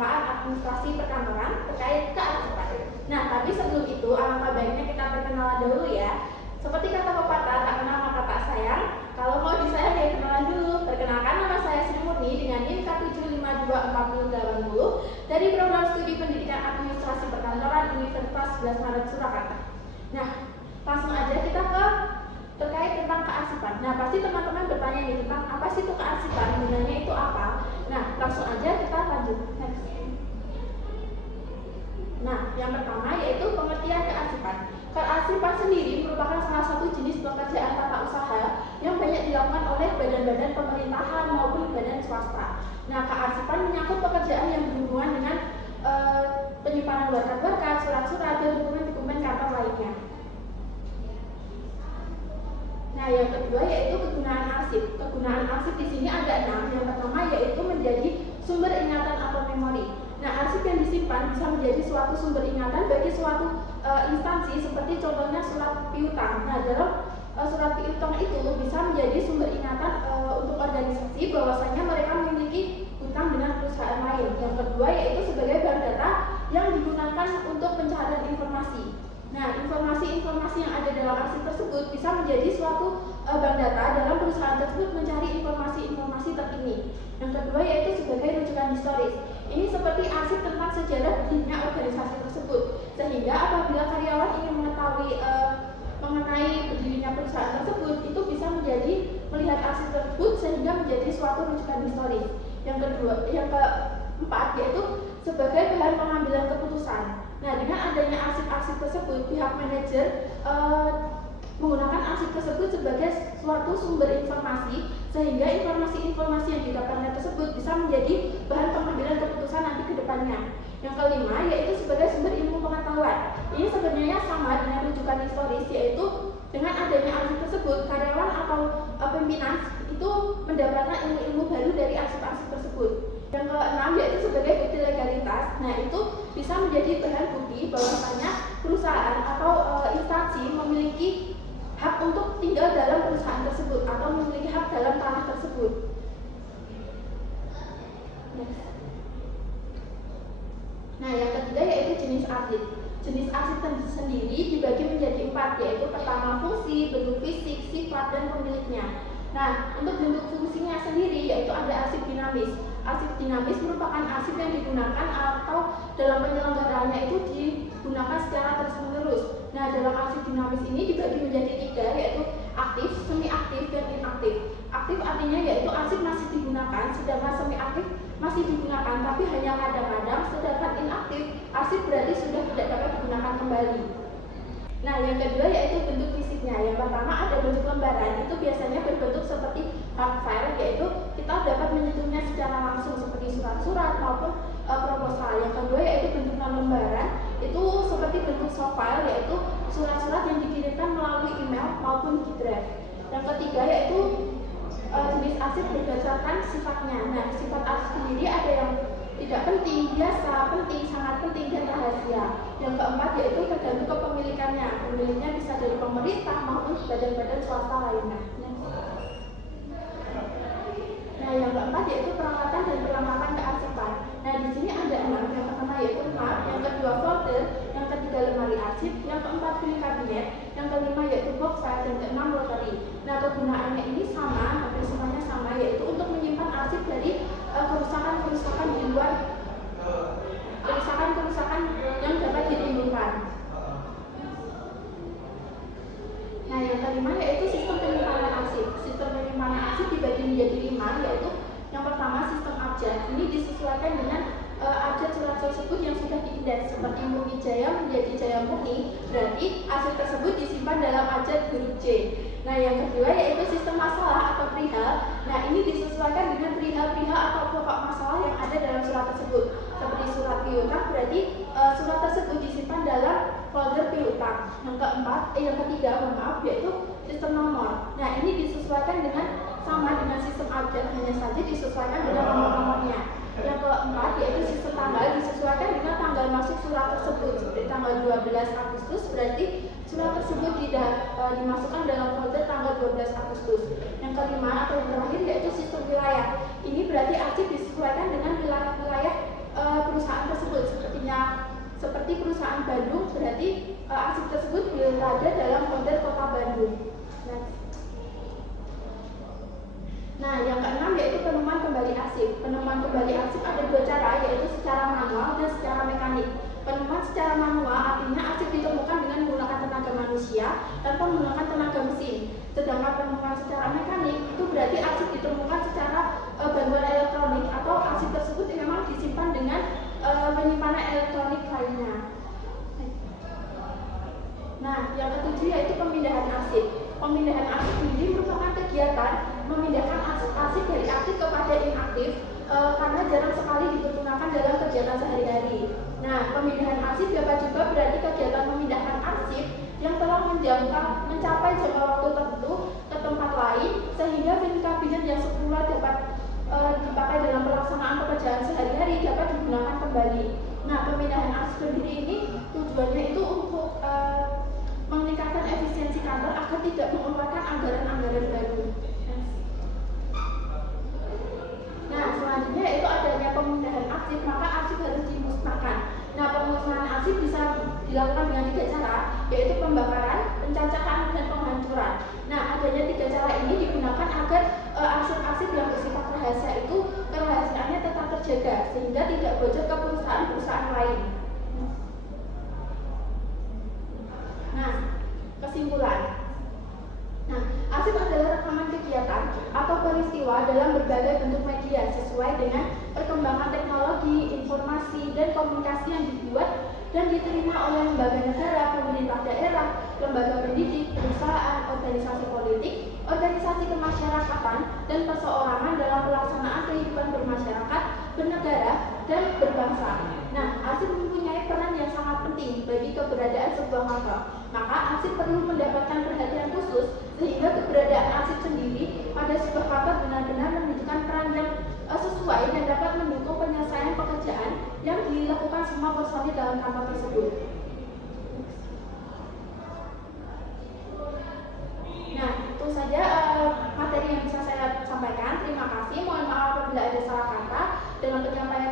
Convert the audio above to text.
pengelolaan administrasi perkantoran terkait kearsipan. Nah, tapi sebelum itu alangkah baiknya kita perkenalan dulu ya. Seperti kata pepatah, tak kenal maka tak sayang. Kalau mau disayang ya kenalan dulu. Perkenalkan, nama saya Sri Murni dengan NIM K7524080 dari program studi pendidikan administrasi perkantoran Universitas 11 Maret Surakarta. Nah, langsung aja kita ke terkait tentang kearsipan. Nah, pasti teman-teman bertanya nih tentang apa sih itu kearsipan, gunanya itu apa. Nah, langsung aja kita lanjut. Next. Nah, yang pertama yaitu pengertian kearsipan. Kearsipan sendiri merupakan salah satu jenis pekerjaan tata usaha yang banyak dilakukan oleh badan-badan pemerintahan maupun badan swasta. Nah, kearsipan menyangkut pekerjaan yang berhubungan dengan penyimpanan berkas-berkas, surat-surat, dan dokumen-dokumen kantor lainnya. Nah, yang kedua yaitu kegunaan arsip. Kegunaan arsip di sini ada 6. Yang pertama yaitu menjadi sumber ingatan atau memori. Nah, arsip yang disimpan bisa menjadi suatu sumber ingatan bagi suatu instansi, seperti contohnya surat piutang. Nah, dalam surat piutang itu bisa menjadi sumber ingatan untuk organisasi bahwasanya mereka memiliki hutang dengan perusahaan lain. Yang kedua yaitu sebagai bank data yang digunakan untuk pencarian informasi. Nah, informasi-informasi yang ada dalam arsip tersebut bisa menjadi suatu bank data dalam perusahaan tersebut mencari informasi-informasi terkini. Yang kedua yaitu sebagai rujukan historis. Ini seperti arsip tentang sejarah berdirinya organisasi tersebut, sehingga apabila karyawan ingin mengetahui mengenai berdirinya perusahaan tersebut, itu bisa menjadi melihat arsip tersebut sehingga menjadi suatu rujukan historis. Yang keempat yaitu sebagai bahan pengambilan keputusan. Nah, dengan adanya arsip-arsip tersebut, pihak manajer menggunakan arsip tersebut sebagai suatu sumber informasi, sehingga informasi-informasi yang didapatkan tersebut bisa menjadi bahan pengambilan keputusan nanti ke depannya. Yang kelima yaitu sebagai sumber ilmu pengetahuan. Ini sebenarnya sama dengan rujukan historis, yaitu dengan adanya arsip tersebut, karyawan atau pimpinan itu mendapatkan ilmu-ilmu baru dari arsip-arsip tersebut. Yang keenam yaitu sebagai bukti legalitas. Nah, itu bisa menjadi bahan bukti bahwasanya perusahaan atau instansi memiliki hak untuk tinggal dalam perusahaan tersebut atau memiliki hak dalam tanah tersebut. Nah, yang ketiga yaitu jenis arsip. Jenis arsip sendiri dibagi menjadi 4, yaitu pertama fungsi, bentuk fisik, sifat, dan pemiliknya. Nah, untuk bentuk fungsinya sendiri yaitu ada arsip dinamis. Arsip dinamis merupakan arsip yang digunakan atau dalam penyelenggaraannya itu digunakan secara terus-menerus. Nah, dalam arsip dinamis ini dibagi menjadi 3, yaitu aktif, semi-aktif, dan inaktif. Aktif artinya yaitu arsip masih digunakan, sedangkan semi-aktif masih digunakan tapi hanya kadang-kadang, sedangkan inaktif arsip berarti sudah tidak dapat digunakan kembali. Nah, yang kedua yaitu bentuk fisiknya. Yang pertama ada bentuk lembaran, itu biasanya berbentuk seperti hard file, yaitu kita dapat menyentuhnya secara langsung seperti surat-surat maupun proposal. Yang kedua yaitu bentuk non lembaran, itu seperti bentuk soft file, yaitu surat-surat yang dikirimkan melalui email maupun drive. Yang ketiga yaitu jenis arsip berdasarkan sifatnya. Nah, sifat arsip sendiri ada yang tidak penting, biasa, penting, sangat penting, dan rahasia. Yang keempat yaitu tergantung kepemilikannya. Pemiliknya bisa dari pemerintah maupun badan-badan swasta lainnya. Nah, yang keempat yaitu peralatan dan perlengkapan kearsipan. Nah, di sini ada 6. Yang pertama yaitu map, yang kedua folder, yang ketiga lemari arsip, yang keempat filing kabinet, yang kelima yaitu box file, dan keenam rotary. Nah, kegunaannya ini sama, hampir semuanya sama, yaitu untuk menyimpan arsip dari kerusakan-kerusakan di luar, kerusakan-kerusakan yang dapat ditimbulkan. Nah, yang kelima yaitu sistem penyimpanan arsip. Sistem penyimpanan arsip dibagi menjadi 5, yaitu yang pertama sistem abjad. Ini disesuaikan dengan abjad surat tersebut yang sudah diindeks, seperti Murni Jaya menjadi Jaya Murni, berarti arsip tersebut disimpan dalam abjad huruf J. Nah, yang kedua yaitu sistem masalah atau perihal. Nah, ini disesuaikan dengan perihal-perihal atau pokok masalah yang ada dalam surat tersebut. Seperti surat piutang, berarti surat tersebut disimpan dalam folder piutang. Yang ketiga, yaitu sistem nomor. Nah, ini disesuaikan dengan sama dengan sistem abjad, hanya saja disesuaikan dengan nomor-nomornya. Yang keempat yaitu sistem tanggal, disesuaikan dengan tanggal masuk surat tersebut. Seperti tanggal 12 Agustus, berarti surat tersebut dimasukkan dalam folder tanggal 12 Agustus. Yang kelima atau yang terakhir yaitu sistem wilayah. Ini berarti arsip disesuaikan dengan wilayah-wilayah seperti perusahaan Bandung, berarti arsip tersebut berada dalam folder Kota Bandung. Nah, yang keenam yaitu penemuan kembali arsip. Penemuan kembali arsip ada dua cara, yaitu secara manual dan secara mekanik. Penemuan secara manual artinya arsip ditemukan dengan menggunakan tenaga manusia tanpa menggunakan tenaga mesin. Sedangkan penemuan secara mekanik itu berarti arsip ditemukan secara bantuan elektronik atau arsip tersebut memang disimpan dengan penyimpanan elektronik lainnya. Nah, yang ketujuh yaitu pemindahan arsip. Pemindahan arsip sendiri merupakan kegiatan memindahkan arsip dari aktif kepada inaktif karena jarang sekali digunakan dalam kegiatan sehari-hari. Nah, pemindahan arsip dapat juga berarti kegiatan memindahkan arsip yang telah mencapai jangka waktu tertentu ke tempat lain sehingga film kabinet yang semula dapat dipakai dalam pelaksanaan pekerjaan sehari-hari dapat digunakan kembali. Nah, pemindahan arsip sendiri ini tujuannya itu untuk meningkatkan efisiensi kantor agar tidak mengeluarkan anggaran-anggaran baru. Nah, selanjutnya itu adanya pemindahan arsip, maka arsip harus dimusnahkan. Nah, pemusnahan arsip bisa dilakukan dengan tiga cara, yaitu pembakaran, pencacahan, dan penghancuran. Nah, adanya tiga cara ini digunakan agar arsip-arsip yang bersifat rahasia itu kerahasiaannya tetap terjaga sehingga tidak bocor ke perusahaan-perusahaan lain. Nah, kesimpulan. Nah, arsip adalah rekaman kegiatan atau peristiwa dalam berbagai bentuk media sesuai dengan perkembangan teknologi, informasi, dan komunikasi yang dibuat dan diterima oleh lembaga negara, pemerintah daerah, lembaga pendidik, perusahaan, organisasi politik, organisasi kemasyarakatan, dan perseorangan dalam pelaksanaan kehidupan bermasyarakat, bernegara, dan berbangsa. Nah, arsip mempunyai peran yang sangat penting bagi keberadaan sebuah kantor. Maka arsip perlu mendapatkan perhatian khusus sehingga keberadaan arsip sendiri pada sebuah kantor benar-benar menunjukkan peran yang sesuai dan dapat mendukung penyelesaian pekerjaan yang dilakukan semua personil dalam kantor tersebut. Nah, itu saja materi yang bisa saya sampaikan. Terima kasih. Mohon maaf apabila ada salah kata. Dengan penyampaian